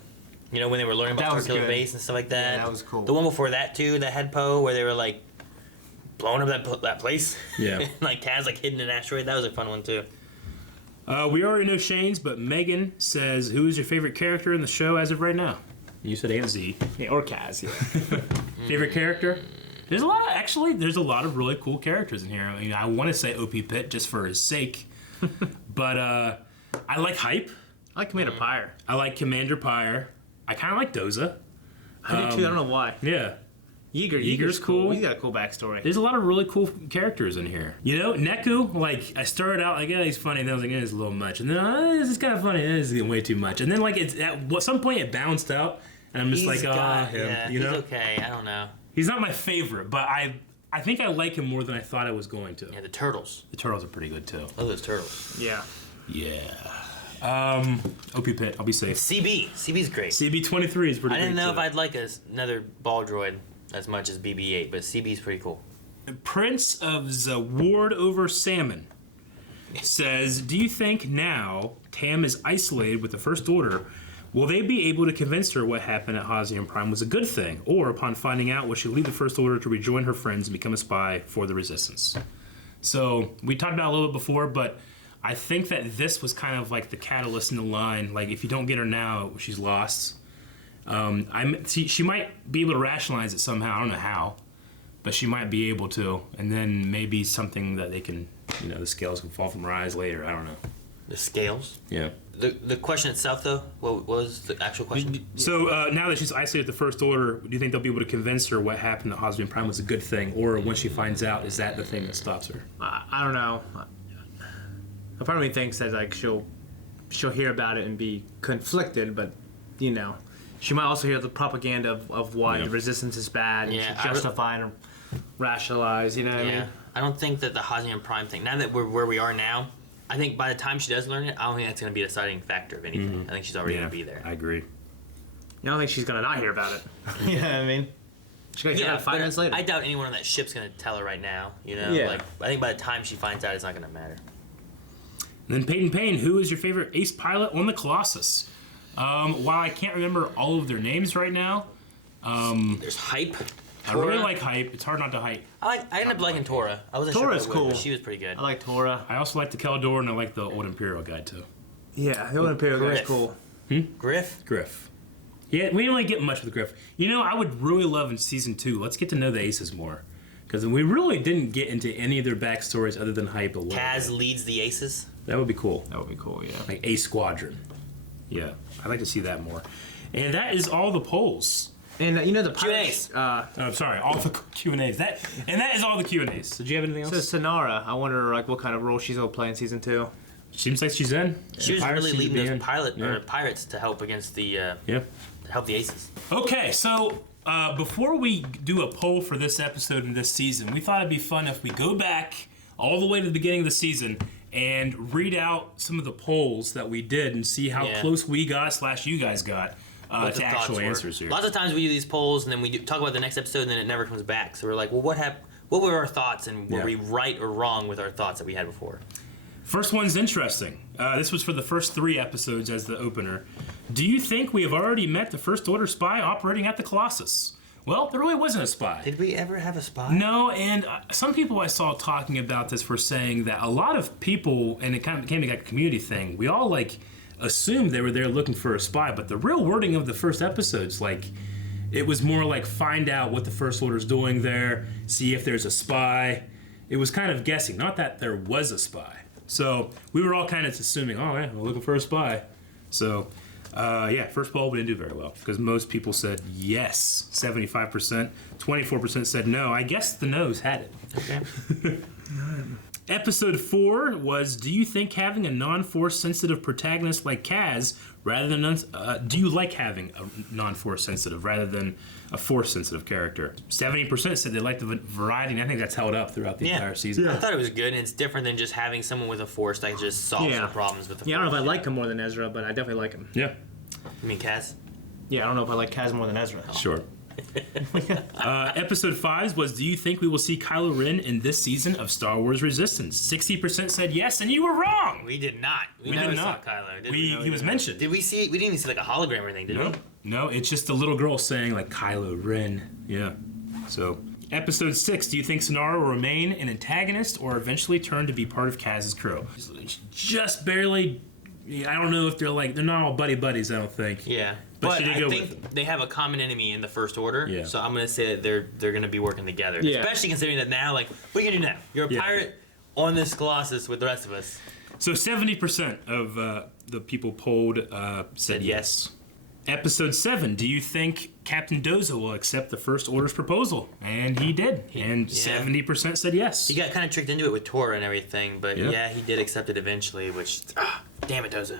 You know, when they were learning about was Starkiller good. Base and stuff like that. Yeah, that was cool. The one before that too, that had Poe, where they were like blowing up that place. Yeah. Like Kaz like hidden an asteroid. That was a fun one too. We already know Shane's, but Megan says, who is your favorite character in the show as of right now? You said Aunt Z. Yeah, or Kaz, yeah. Favorite character? There's a lot of really cool characters in here. I mean, I want to say OP Pitt just for his sake, but I like Hype. I like Commander Pyre. I like Commander Pyre. I kind of like Doza. I do too. I don't know why. Yeah. Yeager's cool. He's got a cool backstory. There's a lot of really cool characters in here. You know, Neku, like, I started out like, yeah, he's funny, and then I was like, yeah, it's a little much. And then, this is kind of funny, this is getting way too much. And then, like, it's at some point it balanced out, and I'm just He's like, yeah, you know? he's okay. I don't know. He's not my favorite, but I think I like him more than I thought I was going to. Yeah, the turtles. The turtles are pretty good, too. Look at those turtles. Yeah. Yeah. OP Pit, I'll be safe. CB's great. CB-23 is pretty great. I didn't know too. if I'd like another ball droid as much as BB-8, but CB's pretty cool. Prince of Zaward over Salmon says, do you think now Tam is isolated with the First Order, will they be able to convince her what happened at Hazian Prime was a good thing? Or upon finding out, will she leave the First Order to rejoin her friends and become a spy for the Resistance? So, we talked about it a little bit before, but I think that this was kind of like the catalyst in the line. Like, if you don't get her now, she's lost. She might be able to rationalize it somehow. I don't know how, but she might be able to. And then maybe something that they can, you know, the scales can fall from her eyes later. I don't know. The scales? Yeah. The question itself, though, what was the actual question? So now that she's isolated the First Order, do you think they'll be able to convince her what happened at Hazian Prime was a good thing? Or when she finds out, is that the thing that stops her? I don't know. A part of me thinks that like she'll hear about it and be conflicted, but you know, she might also hear the propaganda of why the Resistance is bad and Yeah, she'll justify and rationalize. You know what I mean? I don't think that the Hazian Prime thing. Now that we're where we are now, I think by the time she does learn it, I don't think that's going to be a deciding factor of anything. I think she's already going to be there. I agree. I don't think she's gonna not hear about it. You know what I mean? She's gonna hear about it 5 minutes later. I doubt anyone on that ship's going to tell her right now. You know, like I think by the time she finds out, it's not going to matter. And then Peyton Payne, who is your favorite ace pilot on the Colossus? While I can't remember all of their names right now, there's Hype. I really like Hype. It's hard not to hype. I ended up liking Tora. I wasn't Tora's sure cool. But she was pretty good. I like Tora. I also like the Keldor, and I like the Old Imperial guy too. Yeah, the Old Imperial guy's cool. Griff. Yeah, we didn't really get much with Griff. You know, I would really love in season 2. Let's get to know the aces more, because we really didn't get into any of their backstories other than Hype a little. Kaz bit. leads the aces. That would be cool. That would be cool. Yeah. Like Ace Squadron. Yeah, I'd like to see that more. And that is all the polls. And you know the Q&As. I'm sorry, all the Q&As. That is all the Q&As. Did you have anything else? So Sonara, I wonder like what kind of role she's gonna play in season 2. Seems like she's in. She was Pirates really seems to be leading those in. pirates to help against the Yeah. to help the aces. Okay, so before we do a poll for this episode and this season, we thought it'd be fun if we go back all the way to the beginning of the season and read out some of the polls that we did and see how close we got / you guys got to actual answers here. Lots of times we do these polls and then we talk about the next episode and then it never comes back. So we're like, well, what were our thoughts and were we right or wrong with our thoughts that we had before? First one's interesting. This was for the first 3 episodes as the opener. Do you think we have already met the First Order spy operating at the Colossus? Well, there really wasn't a spy. Did we ever have a spy? No, and some people I saw talking about this were saying that a lot of people, and it kind of became like a community thing, we all like assumed they were there looking for a spy, but the real wording of the first episodes, like, it was more like find out what the First Order's doing there, see if there's a spy. It was kind of guessing, not that there was a spy. So we were all kind of assuming, oh yeah, we're looking for a spy. So first poll we didn't do very well because most people said yes, 75%. 24% said no. I guess the no's had it. Okay. Episode 4 was, do you think having a non-force sensitive protagonist like Kaz rather than do you like having a non-force sensitive rather than a force sensitive character? 70% said they liked the variety, and I think that's held up throughout the entire season. I thought it was good, and it's different than just having someone with a force that just solves the problems with the force. I don't know if I like him more than Ezra, but I definitely like him. Yeah. You mean Kaz? Yeah, I don't know if I like Kaz more than Ezra. Sure. Episode 5 was, do you think we will see Kylo Ren in this season of Star Wars Resistance? 60% said yes, and you were wrong. We did not. We did not. Saw Kylo. He was mentioned. Did we see? We didn't even see like a hologram or anything, did we? No, it's just a little girl saying like Kylo Ren. Yeah. So, episode 6, do you think Sonara will remain an antagonist or eventually turn to be part of Kaz's crew? Just barely. I don't know if they're not all buddies, I don't think. Yeah. But I think they have a common enemy in the First Order, so I'm gonna say that they're gonna be working together. Yeah. Especially considering that now, like, what are you gonna do now? You're a pirate on this Colossus with the rest of us. So 70% of the people polled said yes. Episode 7, do you think Captain Doza will accept the First Order's proposal? And he did, 70% said yes. He got kind of tricked into it with Tora and everything, but he did accept it eventually, which, damn it, Doza.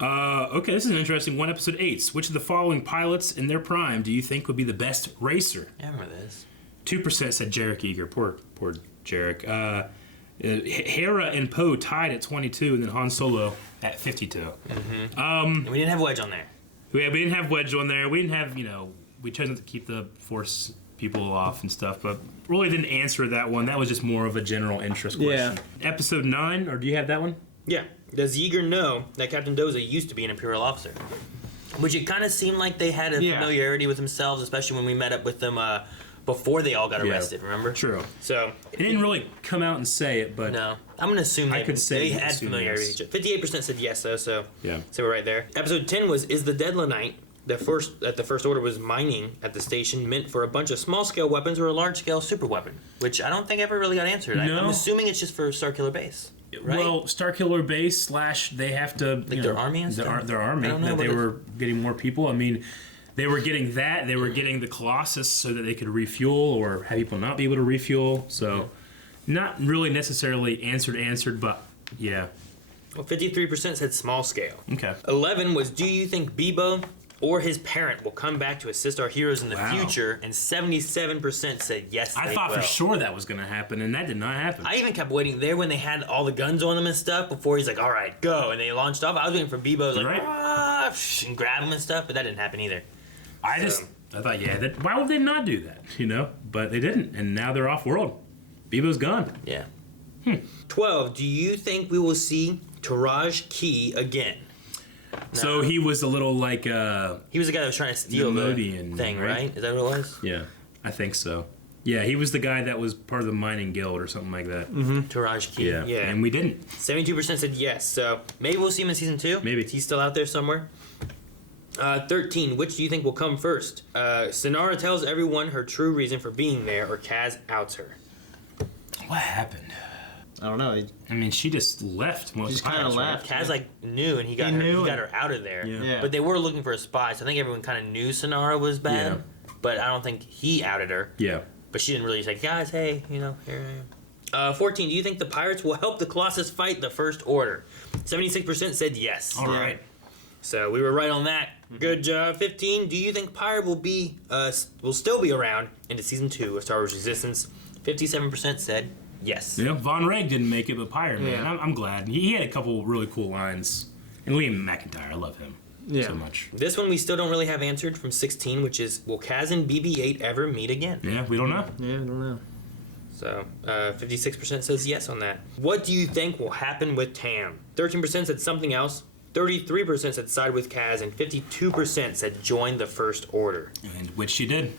Okay, this is an interesting one. Episode 8. Which of the following pilots in their prime do you think would be the best racer? Yeah, I remember this. 2% said Jarek Eager. Poor Jarek. Hera and Poe tied at 22, and then Han Solo at 52. And we didn't have Wedge on there. We didn't have Wedge on there. We didn't have, we chose not to keep the Force people off and stuff, but really didn't answer that one. That was just more of a general interest question. Yeah. Episode 9, or do you have that one? Yeah. Does Yeager know that Captain Doza used to be an Imperial officer? Which it kind of seemed like they had a familiarity with themselves, especially when we met up with them before they all got arrested, remember? True. So it didn't really come out and say it, but... No. I'm going to assume they had familiarity with each other. 58% said yes, though, so we're right there. Episode 10 was, is the Deadlanite, the First Order was mining at the station, meant for a bunch of small-scale weapons or a large-scale super weapon? Which I don't think ever really got answered. No. I'm assuming it's just for Starkiller Base. Right? Well, Starkiller Base / they have to... their army and stuff? Their army. I don't know that they were getting more people. I mean, they were getting that. They were getting the Colossus so that they could refuel or have people not be able to refuel. So, not really necessarily answered, but yeah. Well, 53% said small scale. Okay. 11 was, do you think Bebo or his parent will come back to assist our heroes in the future? And 77% said yes, I thought for sure that was going to happen, and that did not happen. I even kept waiting there when they had all the guns on them and stuff before he's like, all right, go. And they launched off. I was waiting for Bebo like, and grab him and stuff, but that didn't happen either. I thought, why would they not do that? But they didn't, and now they're off-world. Bebo's gone. Yeah. 12, do you think we will see Taraj Key again? So he was a little like he was the guy that was trying to steal the thing, right? Is that what it was? Yeah, I think so. Yeah, he was the guy that was part of the mining guild or something like that. Taraj Key. Yeah, and we didn't. 72% said yes, so maybe we'll see him in season 2. Maybe. He's still out there somewhere. 13, which do you think will come first? Sonara tells everyone her true reason for being there, or Kaz outs her. What happened? I don't know. I mean, she just left. She just kind of left. Kaz knew, and he got her out of there. Yeah. But they were looking for a spy, so I think everyone kind of knew Sonara was bad. Yeah. But I don't think he outed her. Yeah. But she didn't really say, guys, hey, here I am. 14, do you think the pirates will help the Colossus fight the First Order? 76% said yes. All right. So we were right on that. Good job. 15, do you think Pyre will still be around into season 2 of Star Wars Resistance? 57% said yes. Yeah, Von Reg didn't make it, but Pyre, man, I'm glad. He had a couple really cool lines. And Liam McIntyre, I love him so much. This one we still don't really have answered from 16, which is, will Kaz and BB-8 ever meet again? Yeah, we don't know. Yeah, I don't know. So, 56% says yes on that. What do you think will happen with Tam? 13% said something else. 33% said side with Kaz, and 52% said join the First Order. And which she did.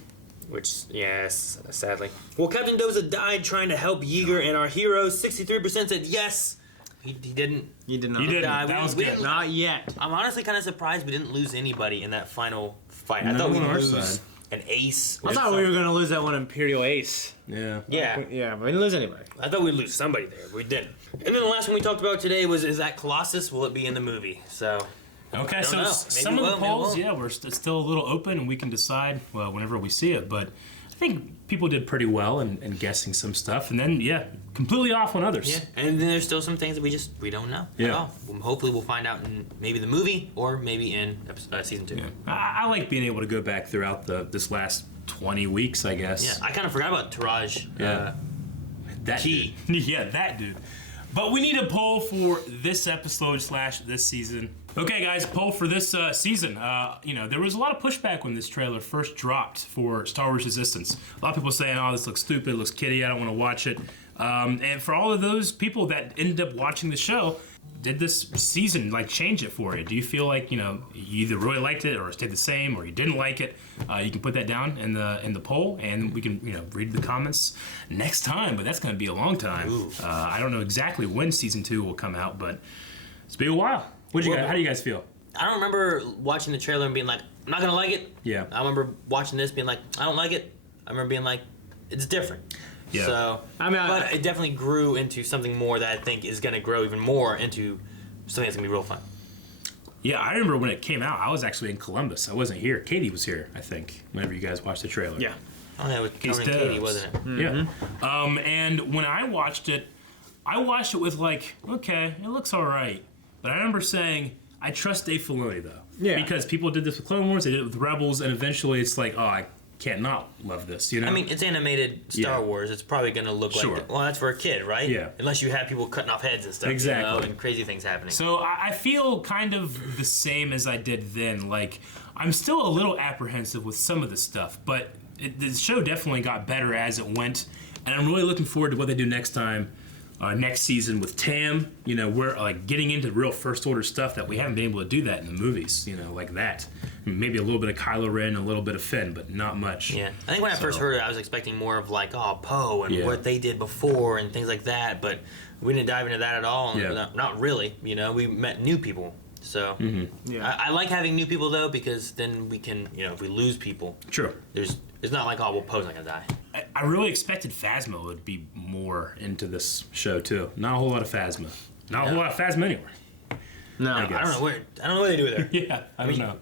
Which, yes, sadly. Well, Captain Doza died trying to help Yeager and our heroes. 63% said yes. He didn't. He did not. That was good. Not yet. I'm honestly kind of surprised we didn't lose anybody in that final fight. I thought we would lose an ace. I thought we were going to lose that one Imperial ace. Yeah. Yeah. Yeah, but we didn't lose anybody. I thought we'd lose somebody there, but we didn't. And then the last one we talked about today was, is that Colossus? Will it be in the movie? So... Okay, so some of the polls, we're still a little open, and we can decide whenever we see it. But I think people did pretty well in guessing some stuff, and then completely off on others. Yeah, and then there's still some things that we don't know at all. Hopefully, we'll find out in maybe the movie or maybe in season 2. Yeah. I like being able to go back throughout this last 20 weeks, I guess. Yeah, I kind of forgot about Taraj. That Key. Dude. Yeah, that dude. But we need a poll for this episode / this season. Okay, guys, poll for this season. There was a lot of pushback when this trailer first dropped for Star Wars Resistance. A lot of people saying, "Oh, this looks stupid, it looks kiddie, I don't want to watch it." And for all of those people that ended up watching the show, did this season change it for you? Do you feel like you either really liked it or it stayed the same, or you didn't like it? You can put that down in the poll, and we can read the comments next time. But that's going to be a long time. I don't know exactly when season 2 will come out, but it's been a while. How do you guys feel? I don't remember watching the trailer and being like, I'm not gonna like it. Yeah. I remember watching this being like, I don't like it. I remember being like, it's different. Yeah. So, but it definitely grew into something more that I think is gonna grow even more into something that's gonna be real fun. Yeah, I remember when it came out, I was actually in Columbus. I wasn't here. Katie was here, I think, whenever you guys watched the trailer. Yeah. Oh, yeah, with Cameron and Katie, wasn't it? Mm-hmm. Yeah. And when I watched it with okay, it looks all right. But I remember saying, I trust Dave Filoni, though. Yeah. Because people did this with Clone Wars, they did it with Rebels, and eventually it's like, oh, I can't not love this, I mean, it's animated Star Wars. It's probably going to look like, well, that's for a kid, right? Yeah. Unless you have people cutting off heads and stuff, Exactly. and crazy things happening. So I feel kind of the same as I did then. I'm still a little apprehensive with some of the stuff, but the show definitely got better as it went, and I'm really looking forward to what they do next time. Next season with Tam, we're getting into real First Order stuff that we haven't been able to do that in the movies, like that. Maybe a little bit of Kylo Ren, a little bit of Finn, but not much. Yeah, I think when I first heard it, I was expecting more of Poe and what they did before and things like that, but we didn't dive into that at all. Not really. We met new people. So I like having new people though, because then we can, if we lose people, sure. It's not like, Poe's not gonna die. I really expected Phasma would be more into this show too. Not a whole lot of Phasma. Not a whole lot of Phasma anywhere. No, I don't know what they do with her. Yeah, I don't know.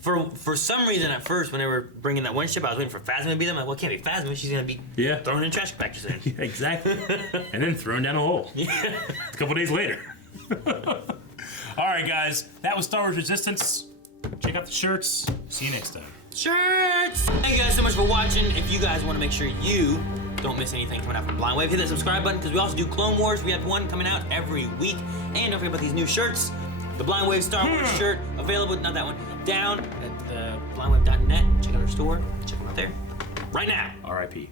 For some reason, at first, when they were bringing that one ship, I was waiting for Phasma to be there. I'm like, well, it can't be Phasma. She's gonna be thrown in trash compactors in. Yeah, exactly. And then thrown down a hole. Yeah. A couple days later. All right, guys. That was Star Wars Resistance. Check out the shirts. See you next time. Shirts! Thank you guys so much for watching. If you guys want to make sure you don't miss anything coming out from Blind Wave, hit that subscribe button, because we also do Clone Wars. We have one coming out every week. And don't forget about these new shirts. The Blind Wave Star Wars shirt, available, not that one, down at blindwave.net. Check out our store. Check them out there. Right now. R.I.P.